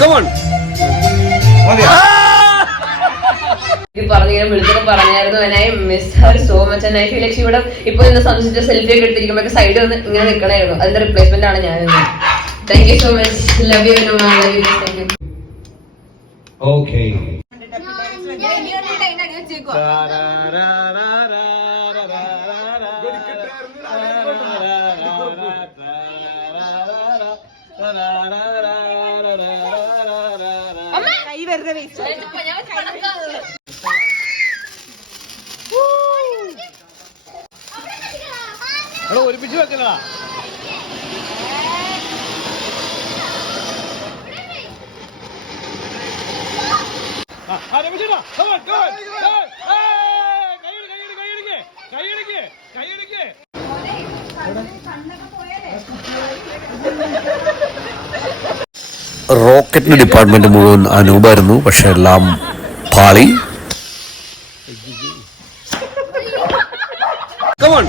Come on വിളിച്ചൊക്കെ പറഞ്ഞായിരുന്നു and I feel like she ഇപ്പൊ ഇന്ന് സംശയിച്ച സെൽഫി ഒക്കെ എടുത്തിരിക്കുമ്പോൾ സൈഡ് വന്ന് ഇങ്ങനെ നിൽക്കണായിരുന്നു അതിന്റെ റിപ്ലേസ്മെന്റ് ആണ് ഞാൻ thank you so much love you love you thank you okay കൈ വെറുതെ വേസ്റ്റ് ഒരുമിച്ച് വെക്കണതാ റോക്കറ്റിന്റെ ഡിപ്പാർട്ട്മെന്റ് മുഴുവൻ അനൂപായിരുന്നു. പക്ഷെ എല്ലാം പാളി. കമോൺ